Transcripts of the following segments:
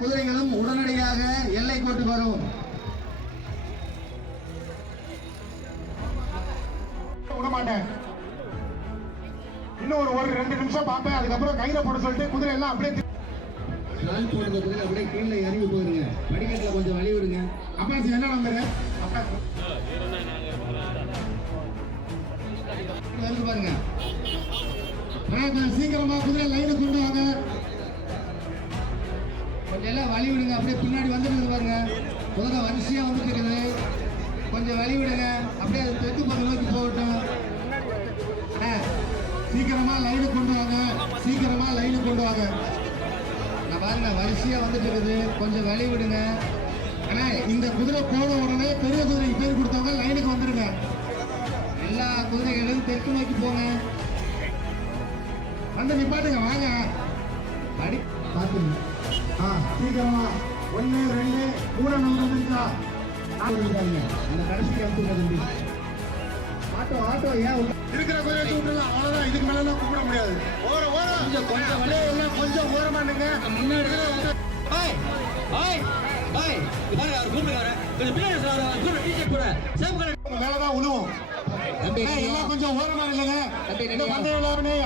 குதிரைகளும் உடனடியாக எல்லை கோட்டு வரும். விடமாட்டேன். இன்னும் ஒரு 2 நிமிஷம் பார்ப்பேன். அதுக்கப்புறம் கையில போட சொல்லிட்டு குதிரை எல்லாம் அப்படியே கால் போடுறதுக்கு அப்படியே கீழே இறங்கி போயிருங்க. படிக்கட்டில் கொஞ்சம் வழி விடுங்க. அப்பாசி என்ன நம்பரு? பாருங்க. சீக்கிரமா குதிரை லைனை கொண்டு வாங்க. கொஞ்சம் எல்லாம் வழி விடுங்க. அப்படியே பின்னாடி வந்துட்டு பாருங்க. குதிரை வரிசையா வந்துட்டு இருக்குது. கொஞ்சம் வழி விடுங்க. அப்படியே அது தெற்கு பக்கம் நோக்கி போகட்டும். சீக்கிரமா லைனு கொண்டு வாங்க. சீக்கிரமா லைனு கொண்டு வாங்க. நான் பாருங்க வரிசையா வந்துட்டு இருக்குது. கொஞ்சம் வழி விடுங்க. ஆனா இந்த குதிரை போன உடனே பெரிய குதிரைக்கு பேர் கொடுத்தவங்க லைனுக்கு வந்துருங்க. எல்லா குதிரைகளும் தெற்கு நோக்கி போங்க. வந்து நிப்பாட்டுங்க. வாங்க அடி பாத்துங்க. சீக்கிரமா 1 2 3 நம்பர் வந்துருக்கா? அந்த கடைசி அமுத்துங்க. ஆட்டோ ஏன் இருக்கிற குதிரை விட்டுலாம். அவ்வளவுதான். இதுக்கு மேல கூப்பிட முடியாது. கொஞ்சம் வழியே எல்லாம் கொஞ்சம் ஓரமா நிங்க. முன்னாடி மேலதான் உழுவும். எல்லாம் கொஞ்சம் ஓரமா இல்லைங்க. பந்தய விழாவினே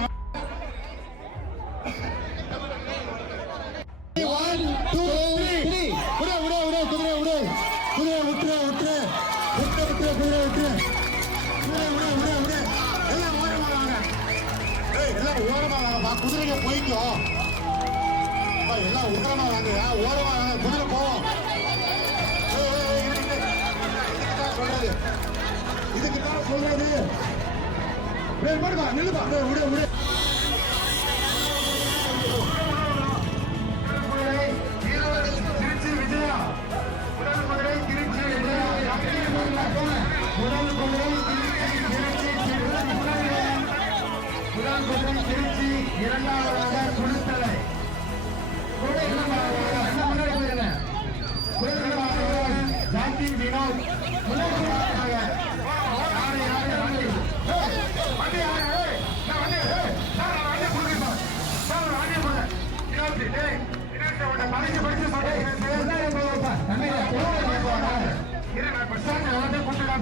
குதிரைங்க போய்க்கும். எல்லாம் உரமா வாங்க. ஓரமா வாங்க. குதிரை போவோம். சொல்றது இதுக்குதான் சொல்றது. நில்லுப்பா. விடு விடு. திருச்சி விஜயா. முதல் குதிரை திருச்சி விஜயா. முதல் குதிரை திருச்சி. இரண்டாவதாக குளித்தலை. ஜாக்கி வினோத்.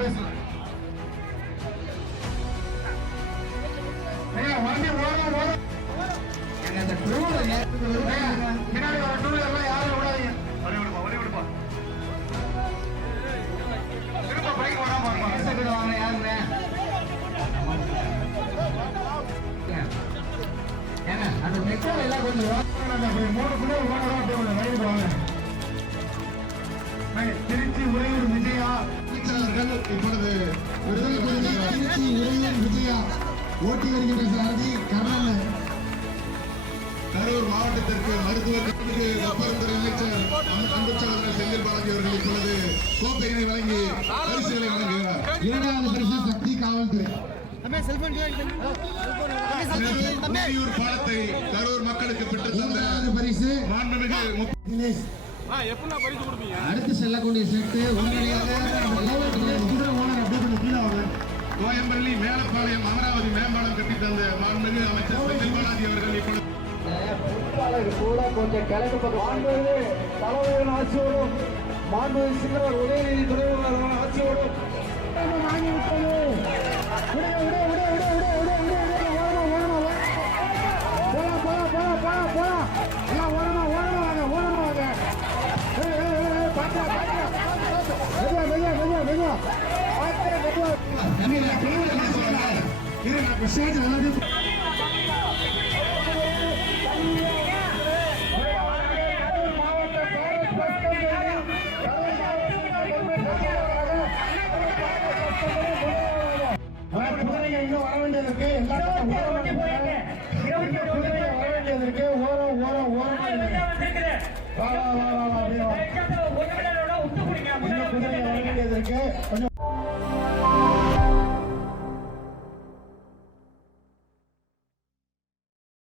பேசுறேன். வண்டி ஓரம் ஓரம். பின்னாடி வர டூலர்லாம் யாரும் விடாதீங்க. வழி விடுப்பா. திரும்ப பைக் வராம வாங்க. யாருங்க அந்த பெட்ரோல் எல்லாம் கொஞ்சம் 3 கிலோ வழிவிட்டு வாங்க. திருச்சி உறையூர் விஜயா. இப்பொழுது திருச்சி உறையூர் விஜயா ஓட்டி வருகின்ற சாரதி கர்ணன். கரூர் மாவட்டத்திற்கு மருத்துவ கல்விக்கு ஒப்பந்தத்துறை அமைச்சர் அன்பு சகோதரர் செந்தில் பாலாஜி அவர்கள் இப்பொழுது கோப்பைகளை வழங்கி பரிசுகளை வழங்குகிறார். 2வது பரிசு சக்தி காவல்துறை. உறையூர் பாலத்தை கரூர் மக்களுக்கு பெற்று தந்த பரிசு மாண்புமிகு அடுத்து செல்லக்கூடிய செட்டு உடனடியாக கோயம்பள்ளி மேலப்பாளையம் அமராவதி மேம்பாலம் கட்டி தந்த மாண்புமிகு அமைச்சர் செந்தில் பாலாஜி அவர்கள் இப்பொழுது கூட கொஞ்சம் கிழக்கு பக்கம் மாண்புமிகு தலைவரின் ஆட்சியோடும் மாண்புமிகு சிங்களவர் உதயநிதி துணைவர் ஆட்சியோடும் இன்னும் வர வேண்டியதற்கு ஓரம் ஓரம் ஓரம்